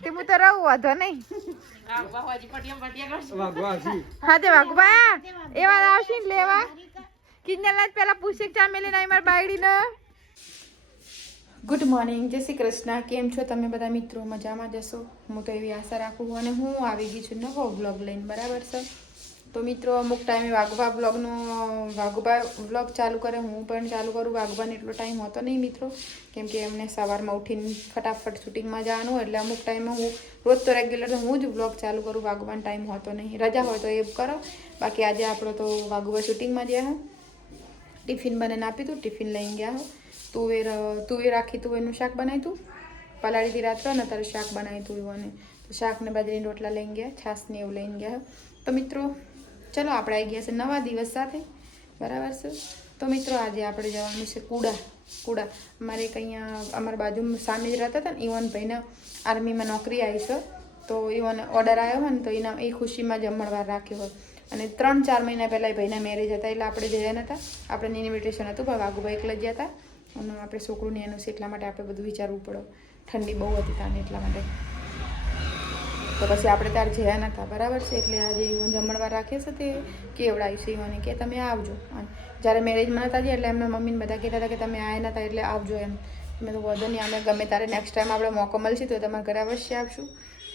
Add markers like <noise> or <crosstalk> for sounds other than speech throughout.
તે હું તો રહું, વાંધો નહીં. હા તે વાઘબા એવા આવશે ને લેવા. કિંજલ જ પેલા પૂછે ચામેલી ના મારી બાયડીને. ગુડ મોર્નિંગ જય શ્રી કૃષ્ણ. કેમ છો તમે બધા મિત્રો? મજામાં જશો? હું તો એવી આશા રાખું અને હું આવી ગઈ છું નવો બ્લોગ લઈને. બરાબર છે? તો મિત્રો, અમુક ટાઈમે વાઘબા બ્લોગનો વાઘબા બ્લોગ ચાલુ કરે, હું પણ ચાલુ કરું. વાઘબાને એટલો ટાઈમ હોતો નહીં મિત્રો. કેમ કે એમને સવારમાં ઉઠીને ફટાફટ શૂટિંગમાં જવાનું એટલે અમુક ટાઈમે હું રોજ તો રેગ્યુલર તો હું જ બ્લોગ ચાલુ કરું. વાઘબાનો ટાઈમ હોતો નહીં. રજા હોય તો એ કરો. બાકી આજે આપણો તો વાઘુબા શૂટિંગમાં ગયા ટિફિન બનાવીને આપી હતું ટિફિન લઈને ગયા હો. તુવેર તુવેર આખી તુવેરનું શાક બનાવ્યું હતું પલાળી હતી રાત્રે ને તારે શાક બનાવ્યું હતું એવું અને તો શાકને બાજરીના રોટલા લઈને ગયા છાસને એવું લઈને ગયા તો મિત્રો ચલો, આપણે આવી ગયા છે નવા દિવસ સાથે. બરાબર છે? તો મિત્રો, આજે આપણે જવાનું છે કુડા. કુડા. અમારે એક અહીંયા, અમારા બાજુમાં સામે જ રહેતા હતા ને, ઈવનભાઈને આર્મીમાં નોકરી આવી છે. તો ઈવન ઓર્ડર આવ્યો હોય ને, તો એના, એ ખુશીમાં જમણવાર રાખ્યો હોય. અને ત્રણ ચાર મહિના પહેલાં ભાઈના મેરેજ હતા, એટલે આપણે જયા નહોતા આપણે ઇન્વિટેશન હતું ભાઈ વાઘુભાઈ એકલા જ ગયા હતા. અને આપણે છોકરું એનું છે એટલા માટે આપણે બધું વિચારવું પડે ઠંડી બહુ હતી તાને એટલા માટે. તો પછી આપણે ત્યારે જયા નહોતા બરાબર છે? એટલે આજે ઈવન જમણવાર રાખે છે તે કેવડાવી છે ઈવને કે તમે આવજો. અને જ્યારે મેરેજમાં નહોતા ગયા એટલે એમના મમ્મીને બધા કહેતા હતા કે તમે આવ્યા નહોતા એટલે આવજો એમ. મેં તો વધુ નહીં અમે ગમે ત્યારે નેક્સ્ટ ટાઈમ આપણે મોકો મળશે તો તમારા ઘરે અવશ્ય આવશું.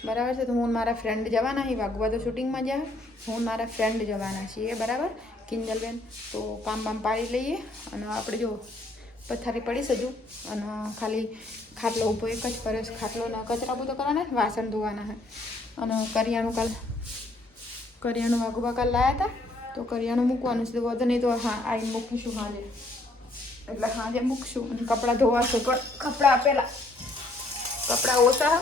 બરાબર છે? તો હું મારા ફ્રેન્ડ જવાના છીએ વાગવા તો શૂટિંગમાં જ્યાં હું મારા ફ્રેન્ડ જવાના છીએ, બરાબર? કિંજલબેન, તો કામ બામ પાડી લઈએ. અને આપણે જો પથારી પડી હજુ. અને ખાલી ખાટલો ઊભો એક જ કરે છે. ખાટલો ના કચરા બધો કરવાના વાસણ ધોવાના હે અને કરિયાણું કાલ કરિયાણું વાગવા કાલ લાયા હતા. તો કરિયાણું મૂકવાનું છે. વધુ નહીં તો હા આવીને મૂકીશું હાજે. એટલે હાજે મૂકશું અને કપડાં ધોવાશું. પણ કપડાં આપેલા કપડાં ઓછા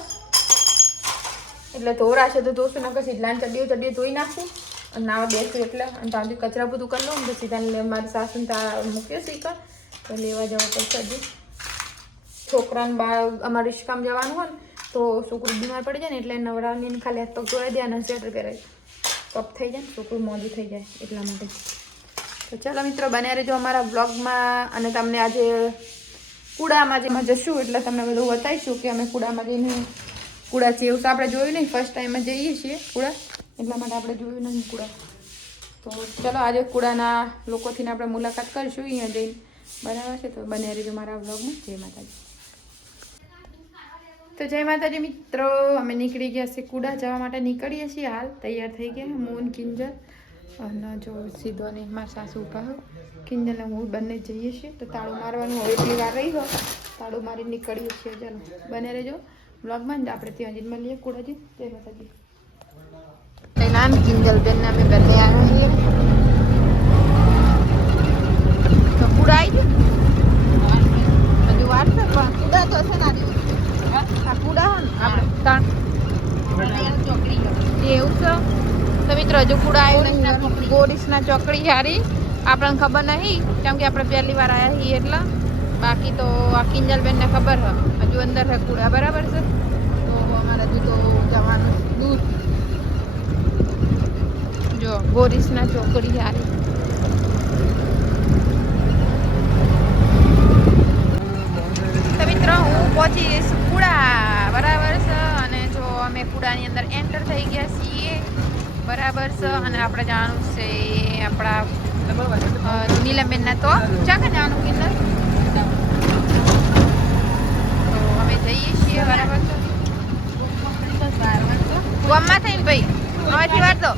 એટલે ધોરાશે તો ધોશું, નકર સીધલાને ચડીઓ ચડીઓ ધોઈ નાખશું. અને નાવા બેસું એટલે. અને ત્યાંથી કચરા બધું કરી લઉં. તો સીધા મારી સાસુ ત્યાં મૂક્યો શીખર તો લેવા જવું પડશે હજી. છોકરાને બાળ, અમારે રિશ્કામ જવાનું હોય ને, તો છોકરું બીમાર પડી જાય ને એટલે નવરાવની ખાલી હાથ પગ જોડાઈ દે અને સ્વેટર પહેરાય કપ થઈ જાય ને, છોકરું મોજું થઈ જાય એટલા માટે. તો ચાલો મિત્રો, બન્યા રહેજો અમારા બ્લોગમાં અને તમને આજે કુડામાં જેમાં જશું એટલે તમને બધું બતાવીશું કે અમે કુડામાં જઈને, કુડા છે એવું તો આપણે જોયું નહીં ફર્સ્ટ ટાઈમ જઈએ છીએ કુડા, એટલા માટે આપણે જોયું નહીં કુડા. તો ચલો આજે કુડાના લોકોથી આપણે મુલાકાત કરીશું અહીંયા જઈને. બરાબર છે તો બને રહેજો મારા વ્લોગમાં. જય માતાજી. તો જય માતાજી મિત્રો, અમે નીકળી ગયા છીએ કુડા જવા માટે. નીકળીએ છીએ હાલ. તૈયાર થઈ ગયા મૂન કિંજલ. અને જો સીધો ને મારા સાસુ ઊભા હો. કિંજલ હું બંને જઈએ છીએ. તો તાળું મારવાનું હવે એટલી વાર રહી ગયો. તાળું મારી નીકળીએ છીએ. ચાલો, બને રહેજો બ્લોગમાં જ આપણે ત્યાં જઈને મળીએ કુડાજી. જય માતાજી. નાન કિંજલ બેન અમે બંને આવ્યા છીએ તો કુડા આવી ગયું હજુ વાર છે પણ કુડા તો છે ને આજે આ કુડા હે ને આપણે ત્રણ એવું છે તો મિત્રો હજુ કુડા આવ્યું નહીં ગોરીસના ચોકડી હારી. આપણને ખબર નહીં, કેમ કે આપણે પહેલી વાર આવ્યા છીએ એટલે. બાકી તો આ કિંજલબેનને ખબર હ, હજુ અંદર છે કુડા, બરાબર છે? તો અમારે હજુ તો જવાનું દૂર. જો ગોરીસના ચોકડી હારી. મિત્રો, હું પહોંચી જઈશ કુડા, બરાબર છે? અને જો અમે કુડાની અંદર એન્ટર થઈ ગયા છીએ. બરાબર છે, અને આપણે જવાનું છે આપણા નીલમબેનના તો. ચાકા જવાનું કિન્નર? તો અમે જઈએ છીએ, બરાબર છે. ગમમાં થઈને ભાઈ, હવેથી વાર તો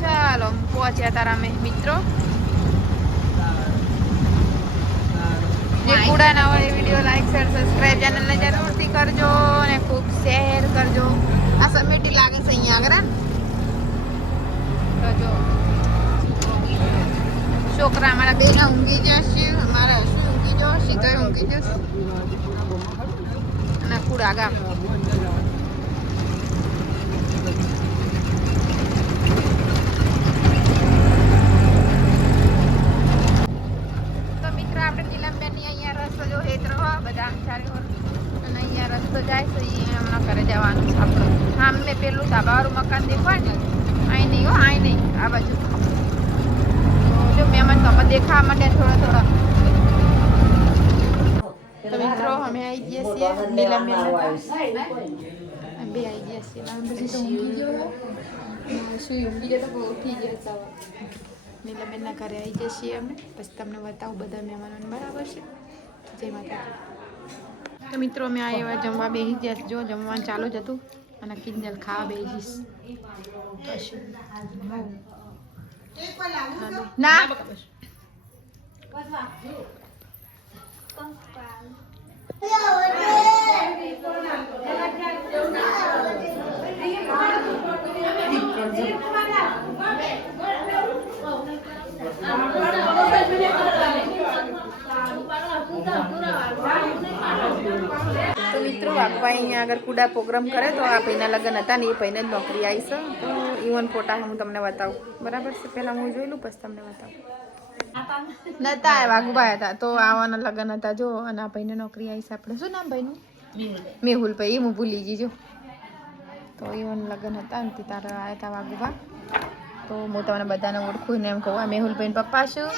ચાલો પહોંચ્યા તારા અમે, મિત્રો. જે કુડા ના હોય વીડિયો લાઈક શેર સબસ્ક્રાઇબ ચેનલને જરૂરથી કરજો અને ખૂબ શેર કરજો આ સમેટી લાગે છે અહીંયા આગળ હે ને? તો જો છોકરા અમારા બે ઊંઘી અમારા શું ઊંઘી જો સીધો ઊંઘી જશે અને કુડા ગામ છે છે પેલું ધાબાવાળું મકાન દેખાય ને? અહીં નહીં હો અહીં નહીં. આ બાજુ. જો મહેમાન તો અમે દેખાવા માટે થોડા થોડા. તો મિત્રો, અમે આવી ગયા છીએ નીલમ બે આવી ગયા છીએ. પછી તો ઊંઘી ગયો શું ઊંઘી ગયો તો ઉઠી ગયા સવાર નીલમબેનના ઘરે આવી ગયા છીએ અમે. પછી તમને બતાવું બધા મહેમાનોને બરાબર છે. જય માતા તો મિત્રો, અમે આ એવા જમવા બેસી ગયા. જો, જમવાનું ચાલુ જ હતું. અને કિંજલ ખાવા બેસીશ. કશું ના તો મિત્રો, આપવા અહીંયા આગળ કુડા પ્રોગ્રામ કરે તો આ ભાઈના લગ્ન હતા ને એ ભાઈને જ નોકરી આવી છે. તો ઇવન ફોટા હું તમને બતાવું. બરાબર છે? પહેલાં હું જોઈ લઉં, પછી તમને બતાવું. નતા વાઘુભાઈ હતા. તો આવવાના લગ્ન હતા, જો, અને આ ભાઈને નોકરી આવી છે આપણે. શું નામ ભાઈનું? મેહુલભાઈ એ હું ભૂલી ગઈ, જો. તો ઇવન લગ્ન હતા ને તારા આવ્યા હતા વાઘુભા. તો હું તમને બધાને ઓળખું ને એમ કહું આ મેહુલભાઈ પપ્પા છું.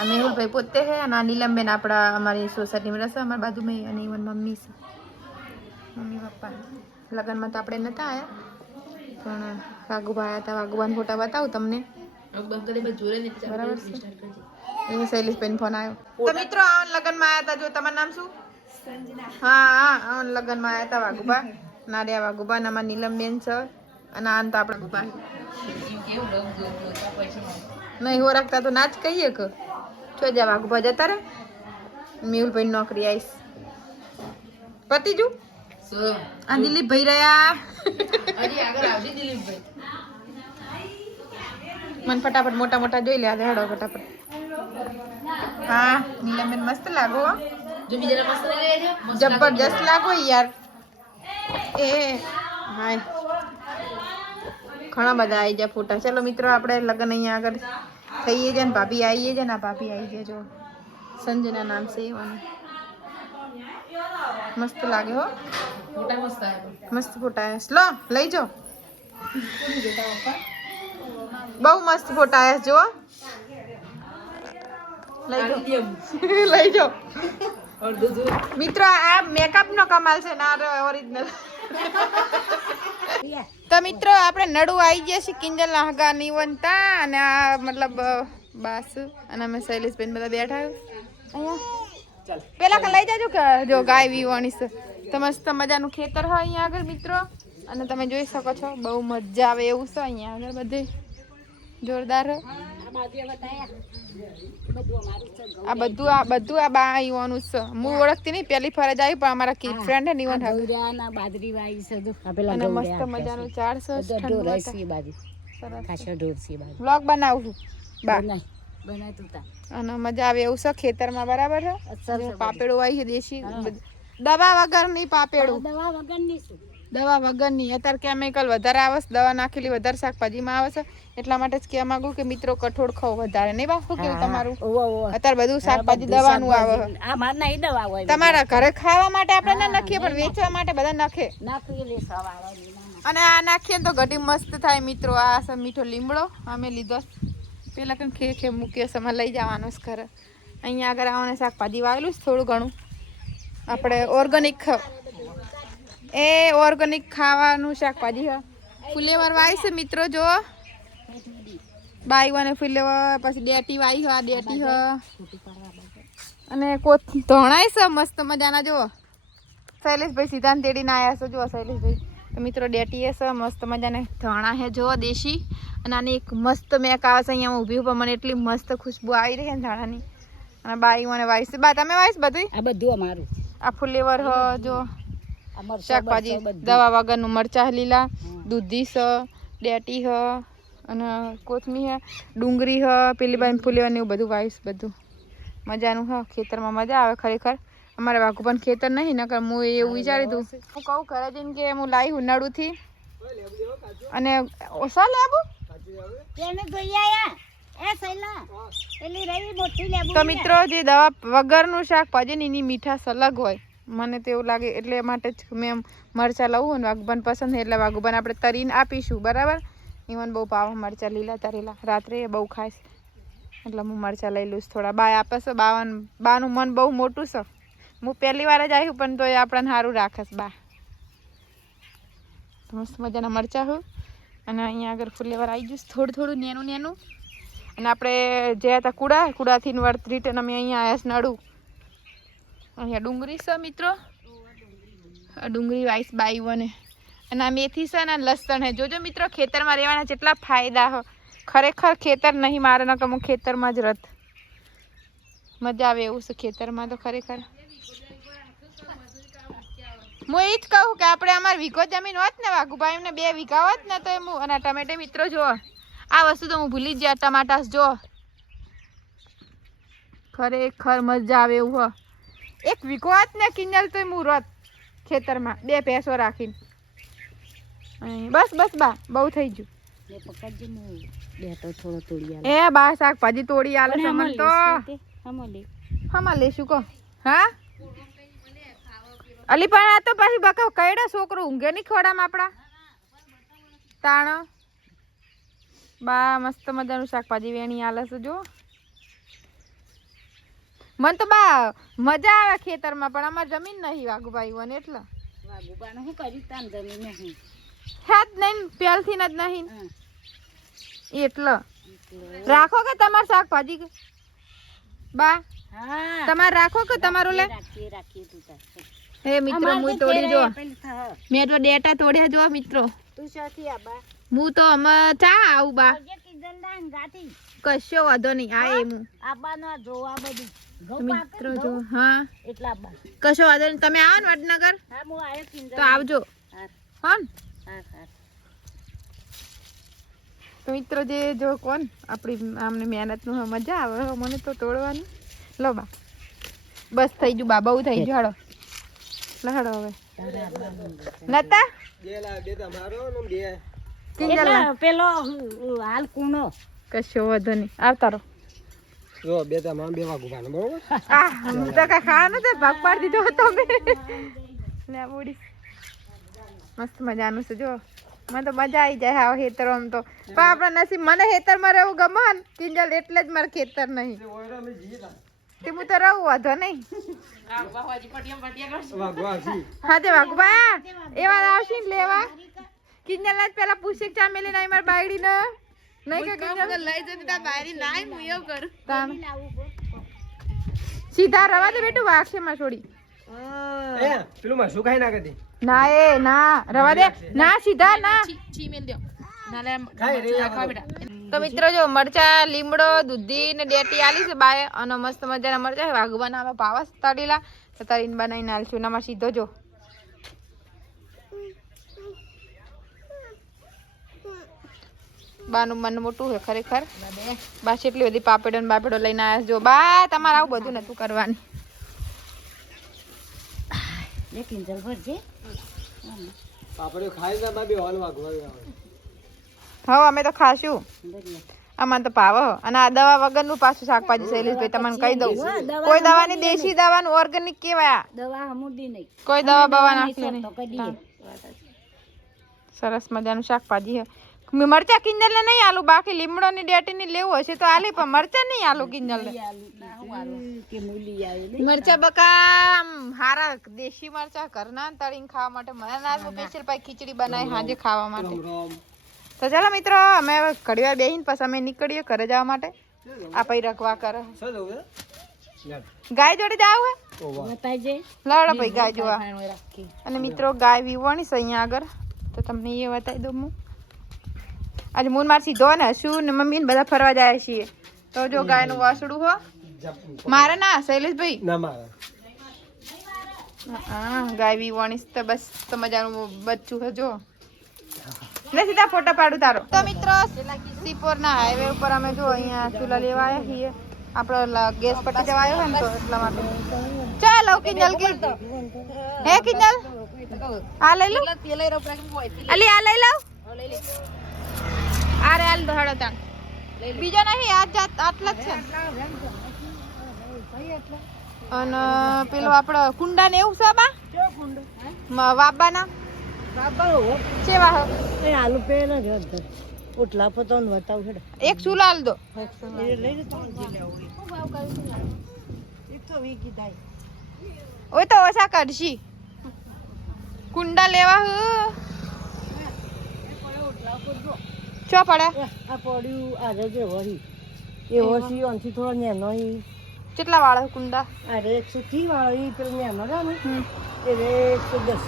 આ મેહુલભાઈ પોતે છે અને આ નીલમબેન આપણા અમારી સોસાયટીમાં રહેશે અમારી બાજુમાં અને ઇવન મમ્મી છે. Mummy papa. લગ્નમાં તો આપણે નતા આવ્યા પણ વાઘુભા આવ્યા હતા વાઘુભાના ફોટા બતાવું તમને. બરાબર છે. એ શૈલેષભાઈ ફોન આવ્યો તો મિત્રો આ લગ્નમાં આવ્યા હતા જો તમારું નામ શું? હા હા લગ્નમાં આવ્યા હતા વાઘુબા નારિયા વાઘુબા ને અમારા નીલમબેન છે અને આન તો આપણા ગુબા નહીં ઓળખતા તો ના જ કહીએ કે છો જા વાઘુબા જતા રે મેહુલભાઈ નોકરી આવીશ પતિજુ આ દિલીપભાઈ રહ્યા મને ફટાફટ મોટા મોટા જોઈ લે આજે હેડો ફટાફટ હા નીલમબેન મસ્ત લાગો હો. જબરજસ્ત લાગો યાર એ હાય ઘણા બધા આવી જાય ફોટા. ચલો મિત્રો આપણે લગ્ન અહીંયા આગળ થઈએ છે ને ભાભી આવીએ છે ને આ ભાભી આવી ગયા જો. સંજના નામ છે એવાનું. મસ્ત લાગે હો. મસ્ત ફોટા આવ્યા લો લઈ જાઓ. બહુ મસ્ત ફોટા આવ્યા જો લઈ જાઓ. <laughs> લઈ જાઓ. મિત્રો આ મેકઅપ નો કમાલ છે ના ઓરિજિનલ <laughs> તો મિત્રો, આપણે નડું આવી ગયા છીએ કિંજલ હગા નિવનતા અને આ મતલબ બાસ અને અમે શૈલેષબેન બધા બેઠા અહીંયા. પેલા કે લઈ જાજો કે જો ગાય વીવાણી છે. તો મસ્ત મજાનું ખેતર હોય અહીંયા આગળ, મિત્રો. અને તમે જોઈ શકો છો, બહુ મજા આવે એવું છે અહીંયા આગળ બધે. જોરદાર. આ બધું આ બધું આ બા ઈવાનું છે હું ઓળખતી નહીં પેલી ફરજ આવી પણ અમારા કી ફ્રેન્ડ હે નીવન હગ ગૌરાના બાજરી છે જો. આ પેલા અને મસ્ત મજાનું ચાર છે ઠંડુ ઢોર બાજુ. ખાસા ઢોર બાજુ. બ્લોગ બનાવું છું. બા. બનાય બનાય તું. તા અને મજા આવે એવું છે ખેતરમાં બરાબર છે? પાપેડું આવી છે દેશી દવા વગર વગરની પાપેડું. દવા વગર શું? દવા વગરની. અત્યારે કેમિકલ વધારે આવે છે દવા નાખેલી વધારે શાકભાજીમાં આવે છે. એટલા માટે જ કહેવા માંગુ કે મિત્રો કઠોળ ખાવ વધારે. નહીં બાપુ કેવું તમારું? અત્યારે બધું શાકભાજી દવાનું આવે. તમારા ઘરે ખાવા માટે આપણે ના નાખીએ પણ વેચવા માટે બધા નાખે. અને આ નાખીએ તો ઘટી મસ્ત થાય મિત્રો. આ છે મીઠો લીમડો. અમે લીધો પેલા કંઈ ખે ખે મૂક્યો છે અમારે લઈ જવાનું છે ઘરે. અહીંયા આગળ આવવાને શાકભાજી વાવેલું છે થોડું ઘણું. આપણે ઓર્ગેનિક એ ઓર્ગેનિક ખાવાનું શાકભાજી હા. ફ્લેવર વાય છે મિત્રો જો. બાઈ અને ફ્લેવર પછી ડેટી વાઈ હા આ ડેટી હ. અને કોથ ધણાય છે મસ્ત મજાના જો. શૈલેષભાઈ સિદ્ધાંત તેડીને આવ્યા છો જો શૈલેષભાઈ. તો મિત્રો ડેટી છે મસ્ત મજાને ધાણા હે જો દેશી. અને આની એક મસ્ત મેક આવે છે અહીંયા ઊભી ઉપર મને એટલી મસ્ત ખુશ્બુ આવી રહી છે ને ધાણાની. અને બાઈ અને વાઈસ બા તમે વાઈસ બધું આ બધું અમારું. આ ફુલેવર હ જો. શાકભાજી દવા વગરનું મરચાં લીલા દૂધી સ ડેટી હ અને કોથમી હ ડુંગળી હ પેલી બાઈ ફુલેવર ને એવું બધું વાઈસ બધું. મજાનું હ ખેતરમાં મજા આવે ખરેખર. અમારે વાઘુ પણ ખેતર નહીં નકર હું એવું વિચારી દઉં. હું કહું ઘરે જઈને કે હું લાવી ઉનાળુથી અને ઓછા લેબુ? તેને જોઈ આયા. એ સૈલા પેલી રહી મોટી લેબુ તો મિત્રો જે દવા વગરનું શાકભાજી ને એની મીઠાશ અલગ હોય. મને તો એવું લાગે એટલે માટે જ મેં મરચાં લઉં અને વાઘબાન પસંદ એટલે વાઘબાન આપણે તરીને આપીશું, બરાબર? ઇવન બહુ ભાવ મરચાં, લીલા તરેલા. રાત્રે એ બહુ ખાઈશ. એટલે હું મરચાં લઈ લઉં થોડા. બા, આપે છે બાવન, બાનું મન બહુ મોટું છે. હું પહેલી વાર જ આવ્યું પણ તોય આપણને સારું રાખીશ બા. મસ્ત મજાના મરચાં હું. અને અહીંયા આગળ ફુલેવર આવી ગયું થોડું થોડું નેનું નેનું. અને આપણે જે હતા કુડા, કુડાથી વર્ત રિટર્ન અમે અહીંયા આવ્યા નડું. અહીંયા ડુંગળી છે મિત્રો. ડુંગળી વાઈસ બાઈ વને અને આ મેથી છે અને લસણ હે. જોજો મિત્રો, ખેતરમાં રહેવાના જેટલા ફાયદા હો. ખરેખર ખેતર નહીં, મારે ન હું ખેતરમાં જ રત. મજા આવે એવું છે ખેતરમાં તો ખરેખર. હું એ જ કહું કે આપણે અમાર વીઘો જમીન હોત ને, વાઘુભાઈ એમને બે વીઘા હોત ને, તો એમ અને ટમેટે મિત્રો જો આ વસ્તુ તો હું ભૂલી જ ગયા, ટમાટાસ જો ખરેખર મજા આવે એવું હો. એક વીઘો હોત ને કિંજલ તો હું રત ખેતરમાં બે ભેંસો રાખીને. બસ બસ બા બહુ થઈ ગયું. તોડી એ બા શાકભાજી તોડી આલે છે મને તો. હમા લેશું કહો. હા? અલી પણ આ તો પછી બકાવ કઈડા છોકરો ઊંઘે નહીં ખોડામાં આપણા? તાણો. બા મસ્ત મજાનું શાકભાજી વેણી આલે છે જો. મને તો બા મજા આવે ખેતરમાં પણ અમારે જમીન નહીં વાઘુભાઈ વન એટલે. વાગુબાને હું કરી તાન જમીને હું? હા જ નહીં પહેલથી જ નહીં. એટલે. રાખો કે તમારે શાકભાજી કે? બા તમારે રાખો કે તમારું લે? હે મિત્રો હું તોડી જો. મેં તો ડેટા તોડ્યા જો મિત્રો. તું શાથી આ બા. હું તો અમે ચા આવું બા. કશો વાંધો નહીં. આ એમ. આબાનો જોવા બધું. મિત્રો જો હા. એટલા આબા કશો વાંધો નહીં. તમે આવો ને વડનગર. હા હું આયો કિંજલ તો આવજો. હા. હા તો મિત્રો જે જો કોણ આપણી આમને મહેનતનું મજા આવે મને તો તોડવાની. લો બા. બસ થઈ ગયું બાબા બહુ થઈ ગયું. હાડો લહાડો હવે. નતા? પેલો હાલ કૂણો. કશો વધો નહીં. આવતા રહો જો બે તમામ બે વાગુ પાને બરોબર? આ હું તો કાંઈ ખાવાનું તો ભાગ પાડી દીધો હતો મે. ને બોડી મસ્ત મજાનું છે જો. મને તો મજા આવી જાય હા ખેતર આમ તો. પણ આપણા નસીબ મને ખેતરમાં રહેવું ગમે ને કિંજલ એટલે જ મારે ખેતર નહીં. તે હું તો રહું વાંધો નહીં. હા તે વાઘુબા એવા આવશે ને લેવા. કિંજલ જ પેલા પૂછે ચા મેલી નહીં મારી બાયડી ને નહીં કે કિંજલ લઈ જતી તાર બાયડી નાય હું એવું કરું. સીધા રવા દે બેટું વાગશે માં છોડી. એ પેલું માં શું ખાઈ ના ના એ ના રવા દે. ના સીધા ના. ખાઈ દો તો મિત્રો જો મરચા લીમડો દૂધી ને ડેટી આલી છે બાય અને મસ્ત મજાના મરચા છે. વાઘુબાના અમે પાવા છે તળેલા તો તળીને બનાવીને આલશું. એનામાં સીધો જો. બાનું મન મોટું હોય ખરેખર. બા એટલી બધી પાપેડો ને બાપડો લઈને આવ્યા જો બા તમારે આવું બધું નતું કરવાનું. હવે અમે તો ખાશું. અમારે તો ભાવ અને આ દવા વગરનું પાછું શાકભાજી શૈલેષભાઈ તમને કહી દઉં. કોઈ દવાની દેશી દવાનું ઓર્ગેનિક કેવાય દવા નહીં. કોઈ દવા બવા નાખી સરસ મજાનું શાકભાજી હે મેં મરચા કિંજલ ને નહીં આલું બાકી લીમડો ની ડેટી ની લેવું હશે તો આલી પણ મરચા નહીં આલું કિંજલ ને કે મૂલી મરચા બકા હારા દેશી મરચા ઘરના તળીને ખાવા માટે મને ના સ્પેશિયલ પાઈ ખીચડી બનાવી સાંજે ખાવા માટે. તો ચાલો મિત્રો અમે હવે ઘડી વાર બેહીને પછી અમે નીકળીએ ઘરે જવા માટે. આ પછી રખવા કરે. ગાય. જોડે જાવ હે? લડો ભાઈ ગાય જોવા. અને મિત્રો ગાય વિવણી છે અહીંયા આગળ. તો તમને એ બતાવી દઉં હું. આજે મૂન માર સીધો ને શું ને મમ્મી ને બધા ફરવા જાય છીએ. તો જો ગાયનું વાસડું હો. મારે ના શૈલેષભાઈ? ના મારે. હા ગાય બી વણીશ તો બસ તો મજાનું બચ્ચું છે જો. ને સીધા ફોટો પાડું તારો. તો મિત્રો સિપોર ના હાઈવે ઉપર અમે જો અહીંયા ચૂલા લેવા આવ્યા છીએ. આપણો ગેસ પટી જવા આવ્યો ને તો એટલા માટે. ચાલો કિંજલ કે હે કિંજલ આ લઈ લો. અલી આ લઈ લઉં આ આલ હાલ દો હેડો તાણ બીજો નહીં, આ જાત આટલા જ છે અને પેલો આપણો કુંડા ને એવું છે બા વાબાના ચેવા હ? એ આલુ પેલો જ હતો. ઓટલા પતો ને બતાવ હેડો. એક ચૂલા હાલ દો તો ઓછા કરશી કુંડા લેવા હું ચો પડે? આ પડ્યું આજે જે હોય એ હોશી અંથી થોડો નેનો ઈ. કેટલા વાળા કુંડા? અરે એકસો થી વાળો ઈ પેલો નેનો ને હમ. એ એકસો દસ.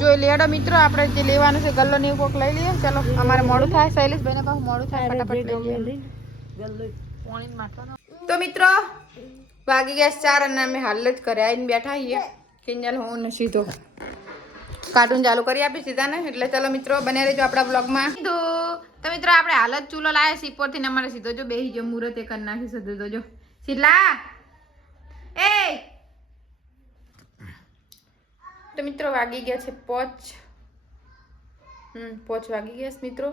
જોઈ લેડો મિત્રો આપણે જે લેવાનું છે ગલ્લો ને કોક લઈ લઈએ. ચલો અમારે મોડું થાય શૈલેષભાઈ ને પાસે મોડું થાય ફટાફટ લઈ લઈએ. જલ્દી તો મિત્રો વાગી ગયા ચાર અને અમે હાલ જ ઘરે આવીને બેઠા છીએ. કિંજલ હું ને સીધો. કાર્ટૂન ચાલુ કરી આપી સીધા ને એટલે ચલો મિત્રો બને રહેજો આપણા બ્લોગમાં તો તો મિત્રો આપણે હાલ જ ચૂલો લાવ્યા સીપોરથી અમારે સીધો જો બેસી જો મુહૂર્ત એ કરી નાખી સીધો જો. સીધલા એ! તો મિત્રો વાગી ગયા છે પોચ. હમ પોચ વાગી ગયા છે મિત્રો.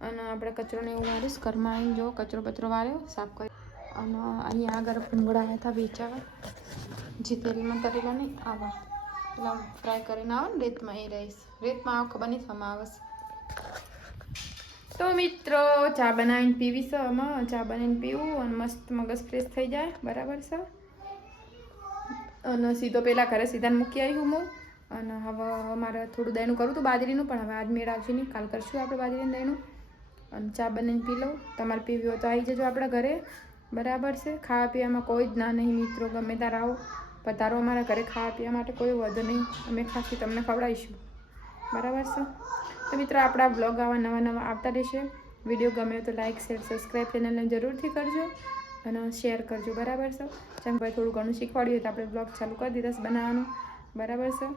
અને આપણે કચરો ને એવું વાળીશ. ઘરમાં આવીને જો કચરો બચરો વાળ્યો સાફ કરી. અને અહીંયા આગળ ભૂંગળા હતા વેચાવા. જે તેલમાં તરેલા નહીં આવા. પેલા ફ્રાય કરીને આવે ને રેતમાં એ રહીશ રેતમાં આવો ખબર નહીં સમા આવશે તો મિત્રો ચા બનાવીને પીવી છે આમાં ચા બનાવીને પીવું અને મસ્ત મગજ ફ્રેશ થઈ જાય બરાબર છે અને સીધો પેલા ઘરે સીધા મૂકી આવી હું અને હવે મારે થોડું દહીંનું કરું હતું બાજરીનું પણ હવે આજ મેળ આવશે નહીં કાલ કરશું આપણે બાજરીનું દહીંનું અને ચા બનાવીને પી લઉં તમારે પીવી હોય તો આવી જજો આપણા ઘરે બરાબર છે ખાવા પીવામાં કોઈ જ ના નહીં મિત્રો ગમે તાર આવો પણ તારો અમારા ઘરે ખાવા પીવા માટે કોઈ વધુ નહીં. અમે ખાસી તમને ખવડાવીશું. બરાબર છે? તો મિત્રો, આપણા બ્લોગ આવા નવા નવા આવતા રહેશે. વીડિયો ગમે તો લાઇક શેર સબસ્ક્રાઈબ ચેનલને જરૂરથી કરજો અને શેર કરજો. બરાબર છે? જેમ ભાઈ થોડું ઘણું શીખવાડ્યું હોય તો આપણે બ્લોગ ચાલુ કરી દીધા છે બનાવવાનું. બરાબર છે?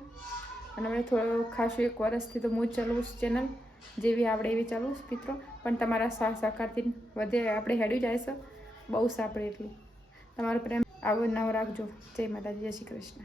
અને હવે થોડું ખાસું એક વર્ષથી તો હું જ ચલાવું છું ચેનલ જેવી આવડે એવી ચાલુ મિત્રો. પણ તમારા સાહ સહકારથી વધે આપણે હેડ્યું જાય છે. બહુ સાંપડે એટલું. તમારો પ્રેમ આવો નવ રાખજો જય માતાજી જય શ્રી કૃષ્ણ.